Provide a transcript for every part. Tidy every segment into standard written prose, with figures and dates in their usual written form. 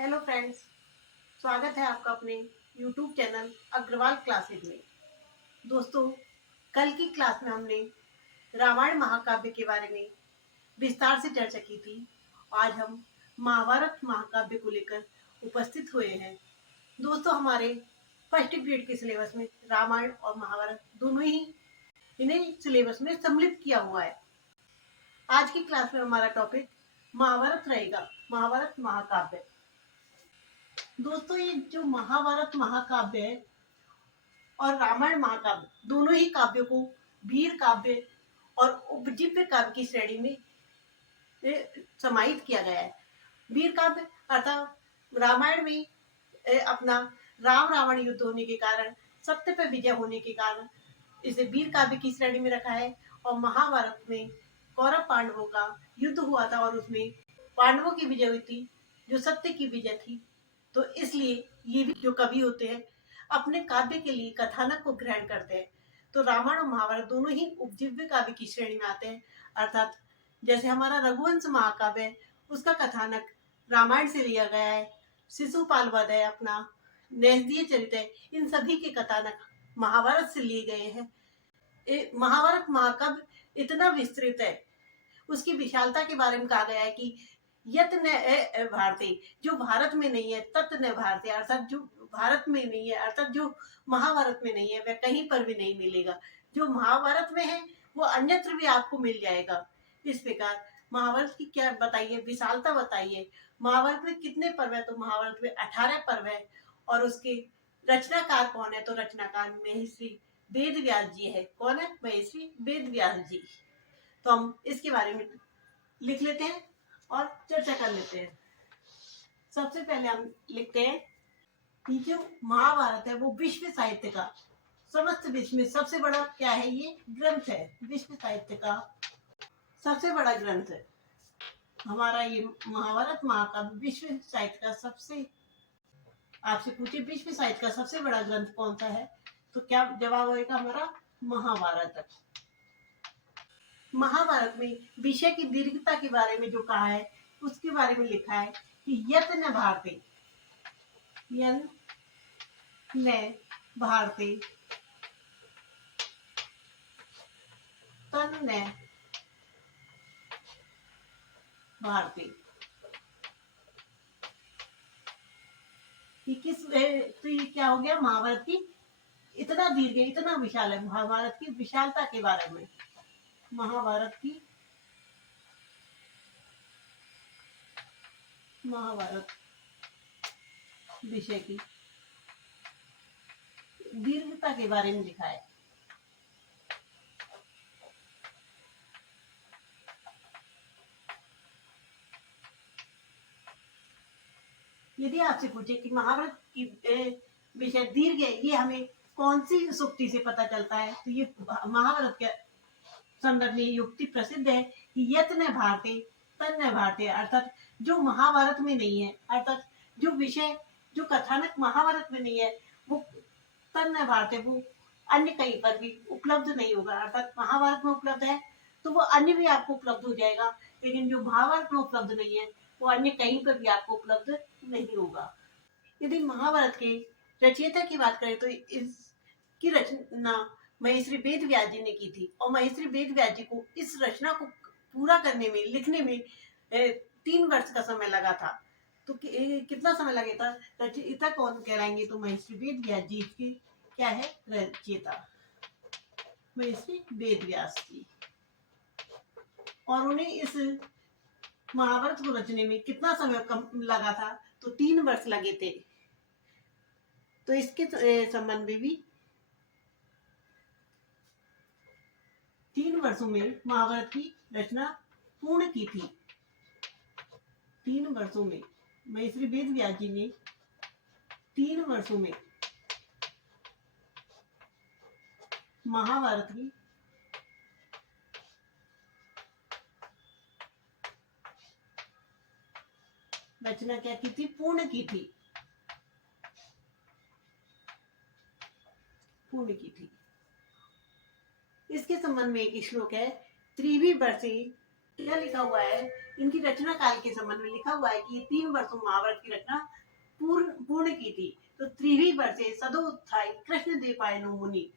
Hello friends, स्वागत है आपका अपने यूट्यूब चैनल अग्रवाल क्लासेज में। दोस्तों, कल की क्लास में हमने रामायण महाकाव्य के बारे में विस्तार से चर्चा की थी। आज हम महाभारत महाकाव्य को लेकर उपस्थित हुए हैं। दोस्तों, हमारे फर्स्ट पीरियड के सिलेबस में रामायण और महाभारत दोनों ही इन्हें सिलेबस में सम्मिलित किया हुआ है। आज की क्लास में हमारा टॉपिक महाभारत रहेगा, महाभारत महाकाव्य। दोस्तों, ये जो महाभारत महाकाव्य है और रामायण महाकाव्य दोनों ही काव्यों को वीर काव्य और उपजीव्य काव्य की श्रेणी में समाहित किया गया है। वीर काव्य अर्थात रामायण में अपना राम रावण युद्ध होने के कारण, सत्य पर विजय होने के कारण इसे वीर काव्य की श्रेणी में रखा है। और महाभारत में कौरव पांडवों का युद्ध हुआ था और उसमें पांडवों की विजय हुई थी, जो सत्य की विजय थी। तो इसलिए ये भी जो कवि होते हैं अपने काव्य के लिए कथानक को ग्रहण करते हैं। तो रामायण और महाभारत दोनों ही उपजीव्य काव्य की श्रेणी में आते हैं। अर्थात जैसे हमारा रघुवंश महाकाव्य है, उसका कथानक रामायण से लिया गया है। शिशुपाल वध है, अपना नैषधीय चरित है, इन सभी के कथानक महाभारत से लिए गए हैं। महाभारत महाकाव्य इतना विस्तृत है, उसकी विशालता के बारे में कहा गया है कि यत न भारती, जो भारत में नहीं है, तत् न भारती, अर्थात जो भारत में नहीं है, अर्थात जो महाभारत में नहीं है वह कहीं पर भी नहीं मिलेगा। जो महाभारत में है वो अन्यत्र भी आपको मिल जाएगा। इस प्रकार महाभारत की क्या बताइए, विशालता बताइए। महाभारत में कितने पर्व है? तो महाभारत में 18 पर्व है। और उसके रचनाकार कौन है? तो रचनाकार महर्षि वेद व्यास जी है। कौन है? महर्षि वेद व्यास जी। तो हम इसके बारे में लिख लेते हैं और चर्चा कर लेते हैं। सबसे पहले हम लिखते हैं कि जो महाभारत है वो विश्व साहित्य का, समस्त विश्व में सबसे बड़ा क्या है? ये ग्रंथ है। विश्व साहित्य का सबसे बड़ा ग्रंथ है हमारा ये महाभारत महाकाव्य। विश्व साहित्य का सबसे, आपसे पूछे विश्व साहित्य का सबसे बड़ा ग्रंथ कौन सा है? तो क्या जवाब होगा हमारा? महाभारत। महाभारत में विषय की दीर्घता के बारे में जो कहा है उसके बारे में लिखा है कि यत्न भारती, यन न भारती, तन न भारती। तो ये क्या हो गया? महाभारत की इतना दीर्घ, इतना विशाल है। महाभारत की विशालता के बारे में, महाभारत विषय की दीर्घता के बारे में लिखा है। यदि आपसे पूछे कि महाभारत की विषय दीर्घ है, ये हमें कौन सी सूक्ति से पता चलता है? तो ये महाभारत के संदर्भ में युक्ति प्रसिद्ध है कि यत्न भारते तन्न भारते, अर्थात जो महाभारत में नहीं है, अर्थात जो विषय, जो कथानक महाभारत में नहीं है, वो तन्न भारते, वो अन्य कहीं पर भी उपलब्ध नहीं होगा। अर्थात महाभारत में उपलब्ध है तो वो अन्य भी आपको उपलब्ध हो जाएगा, लेकिन जो महाभारत में उपलब्ध नहीं है वो अन्य कहीं पर भी आपको उपलब्ध नहीं होगा। यदि महाभारत के रचयिता की बात करें तो इसकी रचना महर्षि वेद व्यास जी ने की थी। और महर्षि वेद व्यास जी को इस रचना को पूरा करने में, लिखने में 3 वर्ष का समय लगा था। तो कितना समय लगे था? रचयिता कौन कहलाएंगे? तो महर्षि वेद व्यास जी की क्या है? रचयिता महर्षि वेद व्यास जी। और उन्हें इस महाभारत को रचने में कितना समय कम लगा था? तो 3 वर्ष लगे थे। तो इसके संबंध में भी 3 वर्षों में महाभारत की रचना पूर्ण की थी। 3 वर्षों में महर्षि वेद व्यास जी ने 3 वर्षों में महाभारत की रचना क्या की थी? पूर्ण की थी। पूर्ण की थी। इसके संबंध में एक श्लोक है, त्रिवी वर्षे क्या लिखा हुआ है, इनकी रचना काल के संबंध में लिखा हुआ है कि ये 3 वर्षों महाभारत की रचना पूर्ण की थी। तो त्रिवी वर्षे सदोत्थाय कृष्ण देवपायनो मुनि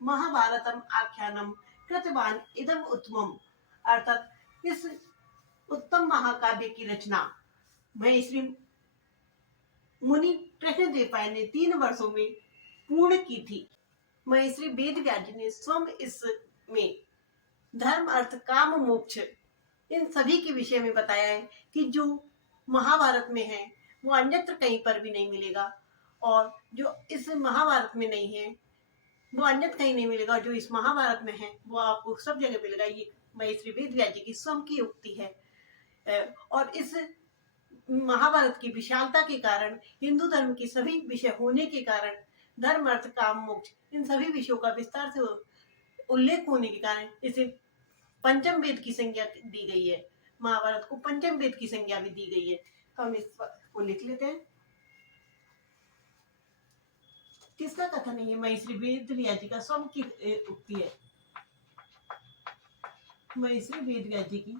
महाभारतम आख्यानम कृतवान इदम उत्तमम, अर्थात इस उत्तम महाकाव्य की रचना महर्षि मुनि कृष्ण देवपाय ने 3 वर्षों में पूर्ण की थी। महर्षि वेद व्यास जी ने स्वयं इसमें धर्म अर्थ काम मोक्ष इन सभी के विषय में बताया है कि जो महाभारत में है वो अन्यत्र कहीं पर भी नहीं मिलेगा, और जो इस महाभारत में नहीं है वो अन्यत्र कहीं नहीं मिलेगा। जो इस महाभारत में है वो आपको सब जगह मिलेगा। ये महर्षि वेद व्यास जी की स्वयं की उक्ति है। और इस महाभारत की विशालता के कारण, हिंदू धर्म के सभी विषय होने के कारण, धर्म अर्थ काम मोक्ष इन सभी विषयों का विस्तार से उल्लेख होने के कारण इसे पंचम वेद की संज्ञा दी गई है। महाभारत को पंचम वेद की संज्ञा भी दी गई है। हम इसको लिख लेते हैं। किसका कथन है? महर्षि वेद व्यास जी का स्वयं की उक्ति है। महर्षि वेद व्यास जी की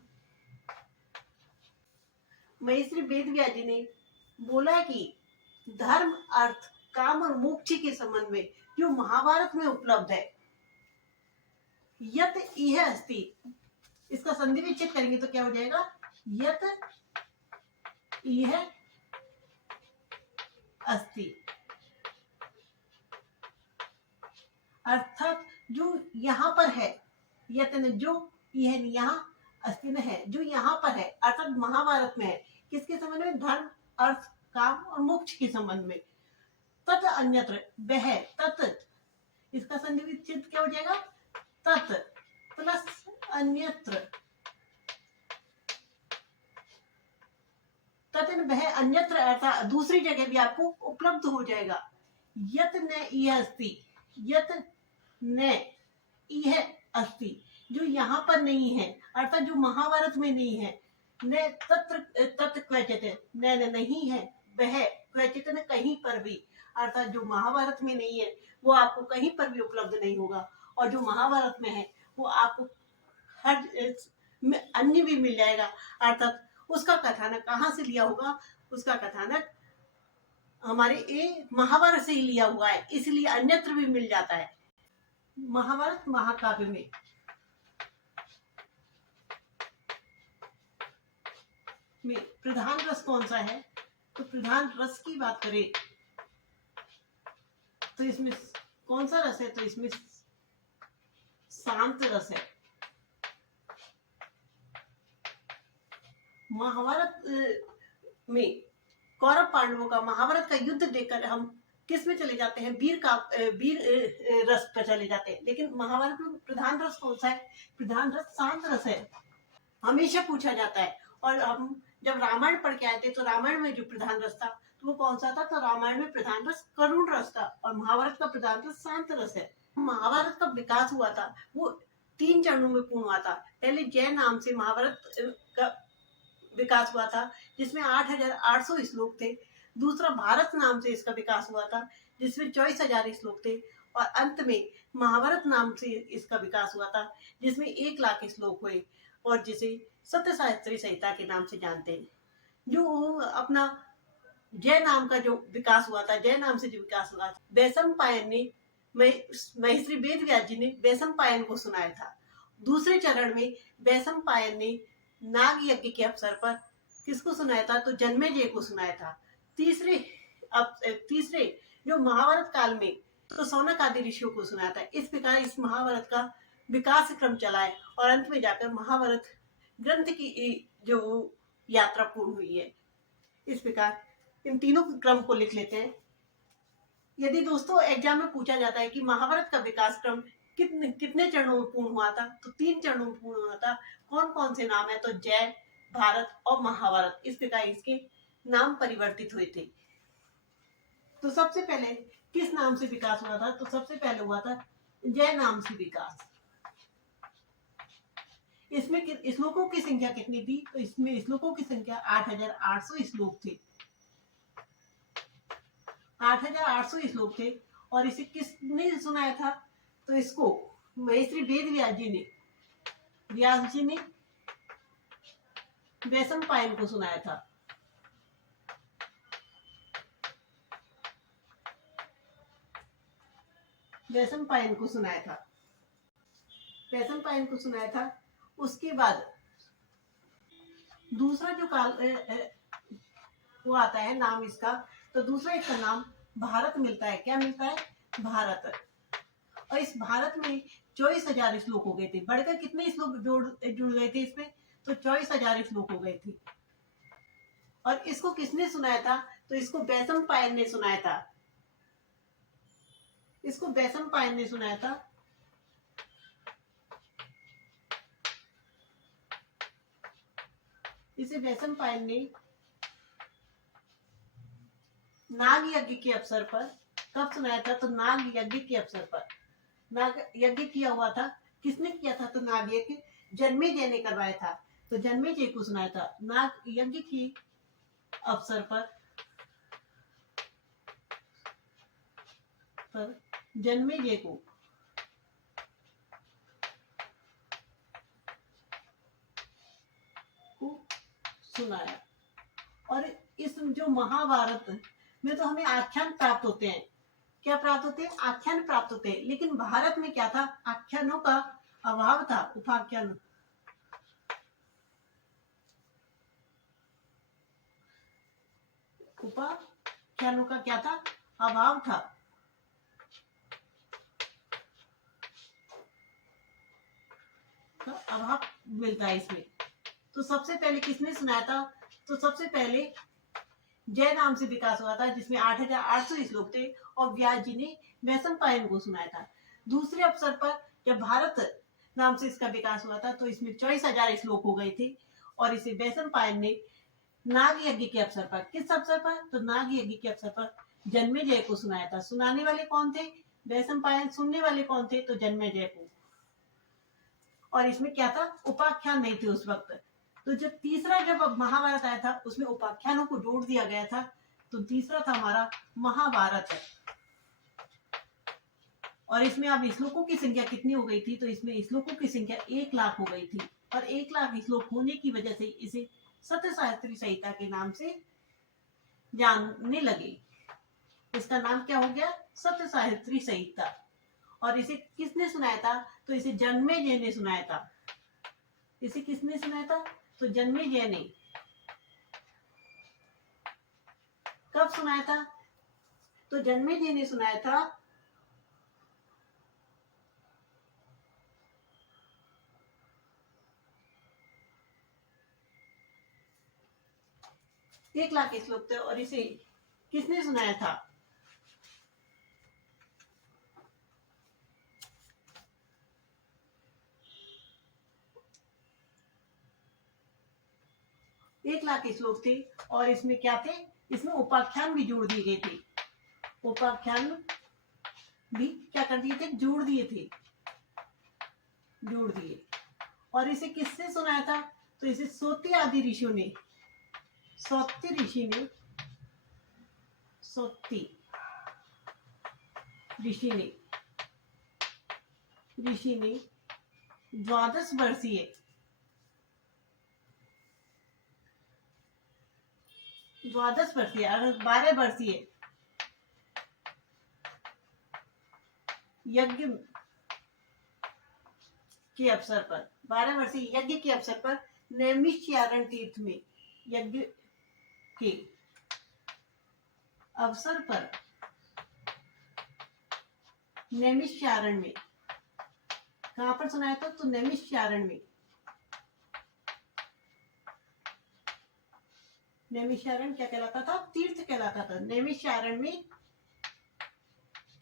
महर्षि वेद व्यास जी ने बोला कि धर्म अर्थ काम और मोक्ष के संबंध में जो महाभारत में उपलब्ध है, यत इह अस्ति, इसका संधि विच्छेद करेंगे तो क्या हो जाएगा? यत इह अस्ति, अर्थात जो यहाँ पर है, यतन जो यह यहाँ अस्ति न है, जो यहाँ पर है अर्थात महाभारत में है। किसके संबंध में? धर्म अर्थ काम और मोक्ष के संबंध में। तत् अन्यत्र वह, तत् इसका संधि विच्छेद क्या हो जाएगा? तत् प्लस अन्यत्र, तत् वह अन्यत्र अर्थात दूसरी जगह भी आपको उपलब्ध हो जाएगा। यत न इह अस्ति, यत न इह अस्ति, जो यहाँ पर नहीं है अर्थात जो महाभारत में नहीं है। न तत्र तत् क्वचित, न नहीं है, वह क्वचित न कहीं पर भी, अर्थात जो महाभारत में नहीं है वो आपको कहीं पर भी उपलब्ध नहीं होगा, और जो महाभारत में है वो आपको हर अन्य भी मिल जाएगा। अर्थात उसका कथानक कहाँ से लिया होगा? उसका कथानक हमारे ये महाभारत से ही लिया हुआ है, इसलिए अन्यत्र भी मिल जाता है। महाभारत महाकाव्य में प्रधान रस कौन सा है? तो प्रधान रस की बात करें तो इसमें कौन सा रस है? तो इसमें शांत रस है। महाभारत में कौरव पांडवों का महाभारत का युद्ध देखकर हम किस में चले जाते हैं? वीर रस पर चले जाते हैं। लेकिन महाभारत में प्रधान रस कौन सा है? प्रधान रस शांत रस है, हमेशा पूछा जाता है। और हम जब रामायण पढ़ के आए थे तो रामायण में जो प्रधान रस था तो वो कौन सा था? तो रामायण में प्रधान रस करुण रस था, और महाभारत का प्रधान रस शांत रस है। महाभारत का विकास हुआ था वो 3 चरणों में पूर्ण हुआ था। पहले जय नाम से महाभारत का विकास हुआ था जिसमें 8,800 श्लोक थे। दूसरा भारत नाम से इसका विकास हुआ था जिसमें 24,000 श्लोक थे। और अंत में महाभारत नाम से इसका विकास हुआ था जिसमें 1,00,000 श्लोक हुए, और जिसे सत्यशास्त्री संहिता के नाम से जानते हैं। जो अपना जय नाम का जो विकास हुआ था, जय नाम से जो विकास हुआ था, वैशंपायन ने महर्षि वेद व्यास जी ने वैशंपायन को सुनाया था। दूसरे चरण में वैशंपायन ने नाग यज्ञ के अवसर पर किसको सुनाया था? तो जन्मेजय को सुनाया था। तीसरे जो महाभारत काल में तो सौनक आदि ऋषियों को सुनाया था। इस प्रकार इस महाभारत का विकास क्रम चला है, और अंत में जाकर महाभारत ग्रंथ की जो यात्रा पूर्ण हुई है। इस प्रकार इन तीनों क्रम को लिख लेते हैं। यदि दोस्तों एग्जाम में पूछा जाता है कि महाभारत का विकास क्रम कितने चरणों में पूर्ण हुआ था, तो 3 चरणों में पूर्ण हुआ था। कौन कौन से नाम है? तो जय, भारत और महाभारत। इस प्रकार इसके नाम परिवर्तित हुए थे। तो सबसे पहले किस नाम से विकास हुआ था? तो सबसे पहले हुआ था जय नाम से विकास। इसमें श्लोकों की संख्या कितनी थी? तो इसमें श्लोकों की संख्या 8,800 श्लोक थे। 8,800 श्लोक थे। और इसे किसने सुनाया था? तो इसको महर्षि वेद व्यास जी ने वैशंपायन को सुनाया था। वैशंपायन को सुनाया था। वैशंपायन को सुनाया था। उसके बाद दूसरा जो काल वो आता है नाम इसका, तो दूसरा इसका नाम भारत मिलता है। क्या मिलता है? भारत। और इस भारत में 24,000 श्लोक हो गए थे। बढ़कर कितने श्लोक जुड़ गए थे इसमें? तो 24,000 श्लोक हो गए थे। और इसको किसने सुनाया था? तो इसको वैशंपायन ने सुनाया था। इसको वैशंपायन ने सुनाया था। इसे वैशंपायन ने नाग यज्ञ के अवसर पर कब सुनाया था? तो नाग यज्ञ के अवसर पर। नाग यज्ञ किया हुआ था। किसने किया था? तो नाग यज्ञ जन्मेजय ने करवाया था। तो जन्मेजय को सुनाया था। नाग यज्ञ के अवसर पर जन्मेजय को सुनाया। और इस जो महाभारत में तो हमें आख्यान प्राप्त होते हैं। क्या प्राप्त होते हैं? आख्यान प्राप्त होते हैं। लेकिन भारत में क्या था? आख्यानों का अभाव था। उपाख्यान, उपाख्यानों का क्या था? अभाव था। तो अभाव मिलता है इसमें। तो सबसे पहले किसने सुनाया था? तो सबसे पहले जय नाम से विकास हुआ था, जिसमें 8,800 श्लोक थे, और व्यास जी ने वैशंपायन को सुनाया था। दूसरे अवसर पर जब भारत नाम से इसका विकास हुआ था, तो इसमें 24,000 श्लोक हो गए थे, और इसे वैशंपायन ने नाग यज्ञ के अवसर पर, किस अवसर पर? तो नाग यज्ञ के अवसर पर जन्मेजय को सुनाया था। सुनाने वाले कौन थे? वैशंपायन। सुनने वाले कौन थे? तो जन्मेजय को। और इसमें क्या था? उपाख्यान नहीं थे उस वक्त। तो जब तीसरा जब महाभारत आया था, उसमें उपाख्यानों को जोड़ दिया गया था। तो तीसरा था हमारा महाभारत। और इसमें अब श्लोकों की संख्या कितनी हो गई थी? तो इसमें श्लोकों की संख्या 1,00,000 हो गई थी। और 1,00,000 श्लोक होने की वजह से इसे सत्यसावित्री संहिता के नाम से जानने लगे। इसका नाम क्या हो गया? सत्यसावित्री संहिता। और इसे किसने सुनाया था? तो इसे जन्मेजय ने सुनाया था। इसे किसने सुनाया था? तो जन्मेजय ने। कब सुनाया था? तो जन्मेजय ने सुनाया था 1,00,000 श्लोक थे। और इसे किसने सुनाया था? एक लाख श्लोक थे। और इसमें क्या थे? इसमें उपाख्यान भी जोड़ दिए गए थे। उपाख्यान भी क्या कर दिए थे? जोड़ दिए थे। जोड़ दिए। और इसे किससे सुनाया था? तो इसे सोती आदि ऋषियों ने, सोती ऋषि ने, सोती ऋषि ने 12 वर्षीय 12 वर्षीय यज्ञ के अवसर पर, 12 वर्षीय यज्ञ के अवसर पर नैमिषारण्य तीर्थ में, यज्ञ के अवसर पर नैमिषारण्य में, कहां पर सुनाया था? तो नैमिषारण्य में। नैमिषारण्य क्या कहलाता था? तीर्थ कहलाता था। नैमिषारण्य में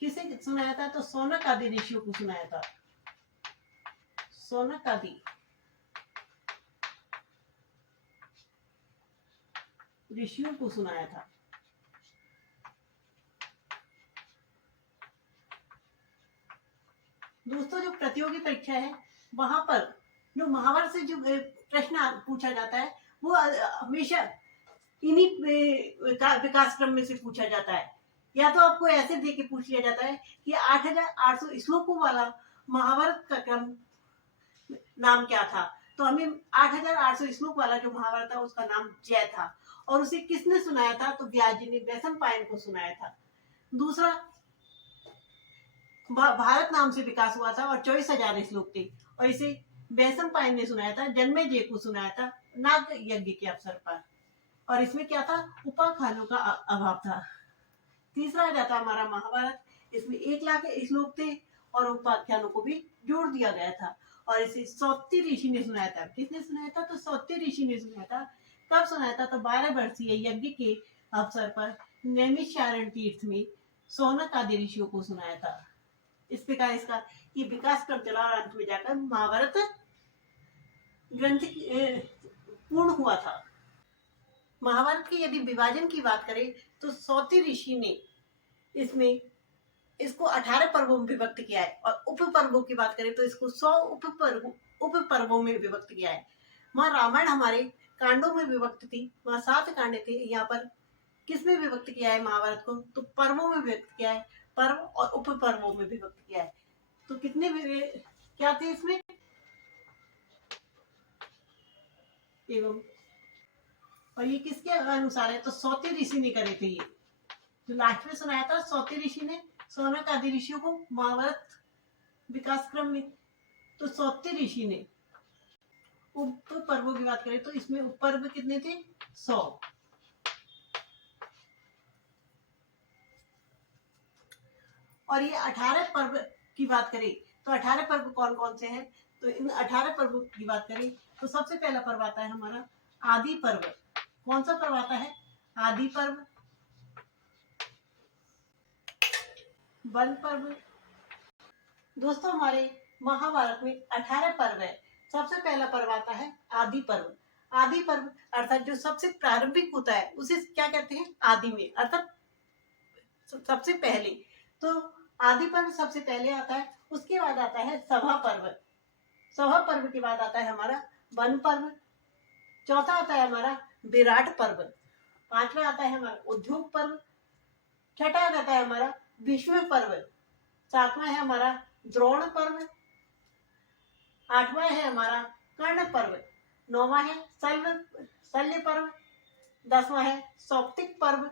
किसे सुनाया था? तो सौनक आदि ऋषियों को सुनाया था। सौनक आदि ऋषियों को सुनाया था। दोस्तों, जो प्रतियोगी परीक्षा है, वहां पर जो महाभारत से जो प्रश्न पूछा जाता है, वो हमेशा इन्हीं विकास क्रम में से पूछा जाता है। या तो आपको ऐसे दे के पूछ लिया जाता है कि 8,800 श्लोकों वाला महाभारत का क्रम नाम क्या था? तो हमें 8800 श्लोक वाला जो महाभारत था उसका नाम जय था। और उसे किसने सुनाया था? तो व्यास जी ने वैशंपायन को सुनाया था। दूसरा, भारत नाम से विकास हुआ था और 24,000 श्लोक थे, और इसे वैशंपायन ने सुनाया था, जन्मेजय को सुनाया था नाग यज्ञ के अवसर पर। और इसमें क्या था? उपाख्यानों का अभाव था। तीसरा आ जाता हमारा महाभारत, इसमें 1,00,000 श्लोक थे और उपाख्यानों को भी जोड़ दिया गया था। और इसे सौत्ती ऋषि ने सुनाया था। किसने सुनाया था? तो सौत्ती ऋषि ने सुनाया था। कब सुनाया था? तो 12 वर्षीय यज्ञ के अवसर पर नैमिषारण्य तीर्थ में सौनक आदि ऋषियों को सुनाया था। इस प्रकार इसका ये विकास क्रम चला और अंत में जाकर महाभारत ग्रंथ पूर्ण हुआ था। महाभारत के यदि विभाजन की बात करें तो सौती ऋषि ने इसको 18 पर्वों में विभक्त किया है, और उप पर्वों की बात करें तो इसको 100 उप पर्वों में विभक्त किया है। वहाँ रामायण हमारे कांडों में विभक्त थी, वहाँ 7 कांडे थे। यहाँ पर किसमें विभक्त किया है महाभारत को? तो पर्वों में विभक्त किया है, पर्व और उप पर्वों में विभक्त किया है। तो कितने क्या थे इसमें? एवं, और ये किसके अनुसार है? तो सौती ऋषि ने करे थे। ये जो लास्ट में सुनाया था सौती ऋषि ने सौनक आदि ऋषियों को महाभारत विकास क्रम में, तो सौती ऋषि ने। उप पर्वों की बात करें तो इसमें उप पर्व कितने थे? 100। और ये 18 पर्व की बात करें तो 18 पर्व कौन कौन से हैं? तो इन 18 पर्वों की बात करें तो सबसे पहला पर्व आता है हमारा आदि पर्व। कौन सा पर्व आता है? आदि पर्व, वन पर्व। दोस्तों, हमारे महाभारत में 18 पर्व है। सबसे पहला पर्व आता है आदि पर्व। आदि पर्व अर्थात जो सबसे प्रारंभिक होता है उसे क्या कहते हैं? आदि में, अर्थात सबसे पहले। तो आदि पर्व सबसे पहले आता है। उसके बाद आता है सभा पर्व। सभा पर्व के बाद आता है हमारा वन पर्व। चौथा आता है हमारा विराट पर्व। पांचवा आता है हमारा उद्योग पर्व। छठा आता है हमारा विश्व पर्व। सातवां है हमारा द्रोण पर्व। आठवां है हमारा कर्ण पर्व। नौवां है शल्य पर्व। 10वां है सौप्तिक पर्व।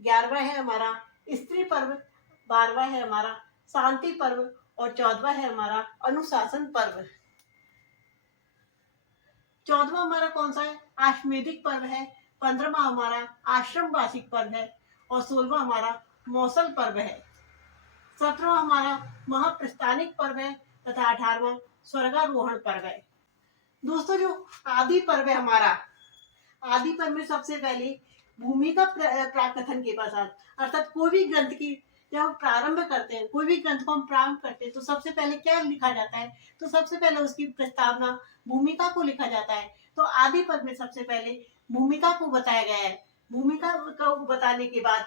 11वां है हमारा स्त्री पर्व। 12वां है हमारा शांति पर्व। और 14वां है हमारा अनुशासन पर्व। 14वां हमारा कौन सा है? आश्वेधिक पर्व है। 15वां हमारा आश्रम वार्षिक पर्व है। और 16वां हमारा मौसल पर्व है। 17वां हमारा महाप्रस्थानिक पर्व है तथा 18वां स्वर्गारोहण पर्व है। दोस्तों, जो आदि पर्व है हमारा, आदि पर्व में सबसे पहले भूमिका प्राकथन के पश्चात, अर्थात कोई भी ग्रंथ की जब हम प्रारंभ करते हैं, कोई भी ग्रंथ को हम प्रारंभ करते हैं तो सबसे पहले क्या लिखा जाता है? तो सबसे पहले उसकी प्रस्तावना, भूमिका को लिखा जाता है। तो आदि पर्व में सबसे पहले भूमिका को बताया गया है। भूमिका को बताने के बाद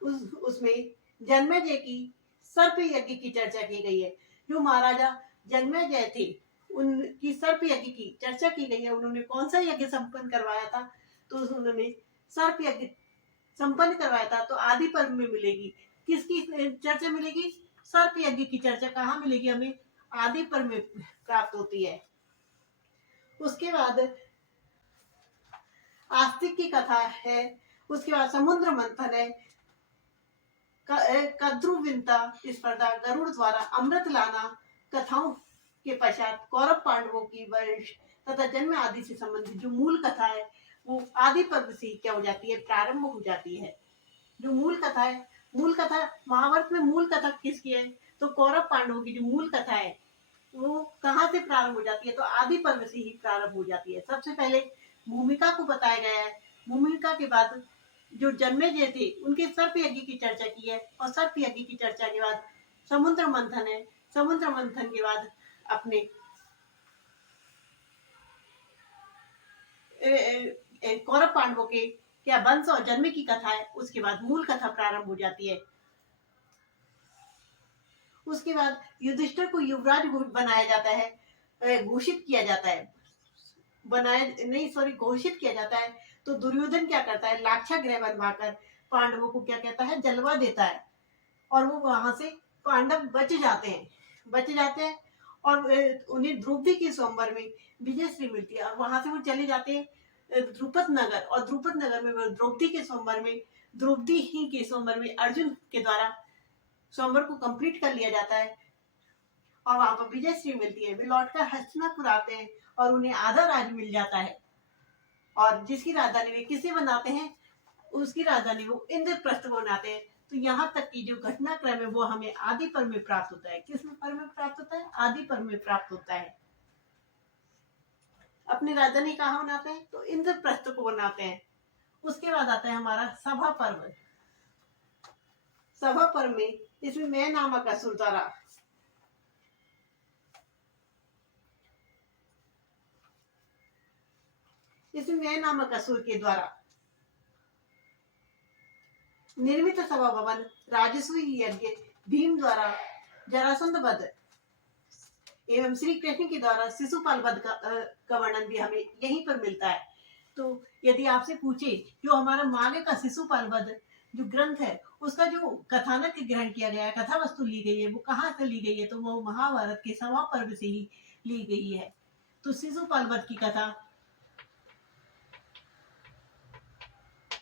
उसमें जन्मेजय की सर्प यज्ञ की चर्चा की गई है। जो महाराजा जन्मेजय थे उनकी सर्प यज्ञ की चर्चा की गई है। उन्होंने कौन सा यज्ञ संपन्न करवाया था? तो उन्होंने सर्प यज्ञ संपन्न करवाया था। तो आदि पर्व में मिलेगी किसकी चर्चा? मिलेगी सर्प यज्ञ की चर्चा। कहाँ मिलेगी? हमें आदि पर्व में प्राप्त होती है। उसके बाद आस्तिक की कथा है। उसके बाद समुद्र मंथन है, कद्रुविंता स्पर्धा, गरुड़ द्वारा अमृत लाना, कथाओं के पश्चात कौरव पांडवों की वंश तथा जन्म आदि से संबंधित जो मूल कथा है वो आदि पर्व से क्या हो जाती है? प्रारंभ हो जाती है। जो मूल कथा है, मूल कथा महाभारत में मूल कथा किसकी है? तो कौरव पांडवों की जो मूल कथा है वो कहाँ से प्रारंभ हो जाती है? तो आदि पर्व से ही प्रारंभ हो जाती है। सबसे पहले भूमिका को बताया गया है। भूमिका के बाद जो जन्मेजय थे उनके सर्प यज्ञ की चर्चा की है। और सर्प यज्ञ की चर्चा के बाद समुद्र मंथन है। समुद्र मंथन के बाद अपने कौरव पांडवों के क्या वंश और जन्म की कथा है। उसके बाद मूल कथा प्रारंभ हो जाती है। उसके बाद युधिष्ठिर को युवराज बनाया जाता है, घोषित किया जाता है। घोषित किया जाता है। तो दुर्योधन क्या करता है? लाक्षागृह बनवाकर पांडवों को क्या कहता है? जलवा देता है। और वो वहां से पांडव बच जाते हैं। और उन्हें द्रौपदी के स्वयंवर में विजयश्री मिलती है और वहां से वो चले जाते हैं द्रुपद नगर, और द्रुपद नगर में वो द्रौपदी के स्वयंवर में, द्रौपदी ही के स्वयंवर में अर्जुन के द्वारा स्वयंवर को कंप्लीट कर लिया जाता है और वहां पर विजयश्री मिलती है। वे लौटकर हस्तिनापुर आते हैं और उन्हें आधा राज मिल जाता है और जिसकी राजधानी वे किसे बनाते हैं, उसकी राजधानी वो इंद्रप्रस्थ को बनाते हैं। तो यहाँ तक की जो घटनाक्रम है वो हमें आदि पर्व में प्राप्त होता है। किस पर्व में प्राप्त होता है? आदि पर्व में प्राप्त होता है। अपनी राजधानी कहाँ बनाते हैं? तो इंद्रप्रस्थ को बनाते हैं। उसके बाद आता है हमारा सभा पर्व। सभा पर्व में इसमें मैं नामक असुर द्वारा के द्वारा निर्मित सभा भवन, राजसूय यज्ञ, भीम द्वारा जरासंध वध एवं श्री कृष्ण के द्वारा शिशुपाल वध का वर्णन भी हमें यहीं पर मिलता है। तो यदि आपसे पूछे जो हमारा माघ का शिशुपाल वध जो ग्रंथ है उसका जो कथानक ग्रहण किया गया है, कथा वस्तु ली गई है, वो कहाँ से ली गई है? तो वो महाभारत के सभा पर्व से ही ली गई है। तो शिशुपाल वध की कथा,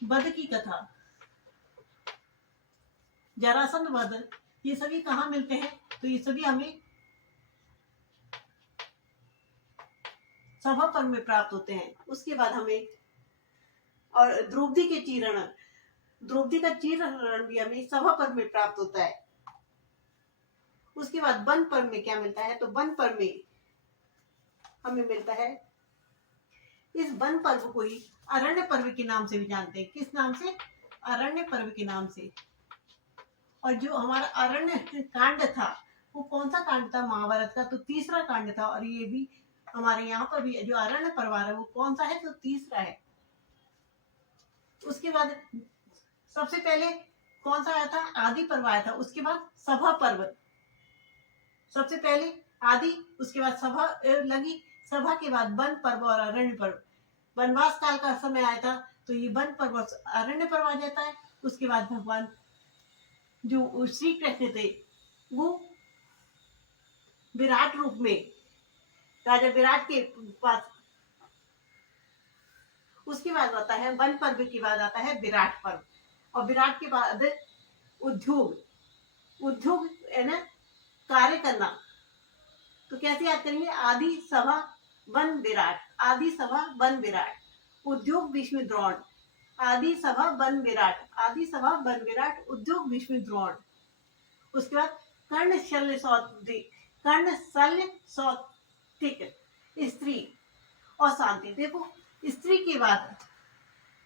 वध की कथा, जरासंध वध, ये सभी कहाँ मिलते हैं? तो ये सभी हमें सभा पर्व में प्राप्त होते हैं। उसके बाद हमें और द्रौपदी के चीरण, द्रौपदी का चीरण भी हमें सभा पर्व में प्राप्त होता है। उसके बाद वन पर्व में क्या मिलता है? तो वन पर्व में हमें मिलता है, इस वन पर्व को ही अरण्य पर्व के नाम से भी जानते हैं। किस नाम से? अरण्य पर्व के नाम से। और जो हमारा अरण्य कांड था वो कौन सा कांड था महाभारत का? तो तीसरा कांड था। और ये भी हमारे यहाँ पर भी जो अरण्य पर्व है वो कौन सा है? तो तीसरा है। उसके बाद सबसे पहले कौन सा आया था? आदि पर्व आया था। उसके बाद सभा पर्व, सबसे पहले आदि, उसके बाद सभा लगी, सभा के बाद वन पर्व और अरण्य पर्व। वनवास काल का समय आया था तो ये वन पर्व और अरण्य पर्व आ जाता है। उसके बाद भगवान जो श्री कृष्ण थे वो विराट रूप में राजा विराट के पास, उसके बाद आता है वन पर्व के बाद आता है विराट पर्व, और विराट के बाद उद्योग, उद्योग है ना, कार्य करना। तो कैसे याद करेंगे? आदि सभा वन विराट, आदि सभा वन विराट, उद्योग विष्णु द्रोण, आदि सभा वन विराट, आदि सभा वन विराट, उद्योग विष्णु द्रोण। उसके बाद कर्ण शल्य सौतिक, कर्ण शल्य सौतिक, स्त्री और शांति। देखो स्त्री के बाद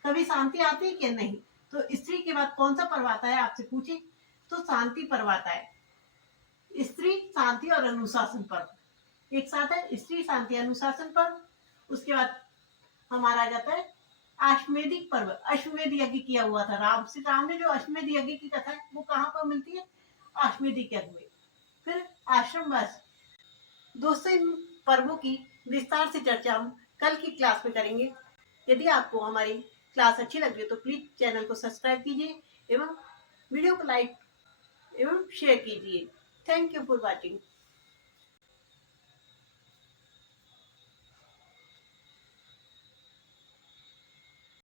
कभी शांति आती है क्या? नहीं। तो स्त्री के बाद कौन सा पर्व आता है आपसे पूछे तो शांति पर्व आता है। स्त्री, शांति और अनुशासन पर्व एक साथ है। स्त्री, शांति, अनुशासन पर्व। उसके बाद हमारा आ जाता है अश्वमेधिक पर्व। अश्वमेध यज्ञ किया हुआ था राम ने जो अश्वमेध यज्ञ की कथा है वो कहाँ पर मिलती है? अश्वमेधिक यज्ञ में। फिर आश्रमवास। दोस्तों इन पर्वों की विस्तार से चर्चा हम कल की क्लास में करेंगे। यदि आपको हमारी क्लास अच्छी लगी हो तो प्लीज चैनल को सब्सक्राइब कीजिए एवं वीडियो को लाइक एवं शेयर कीजिए। Thank you for watching.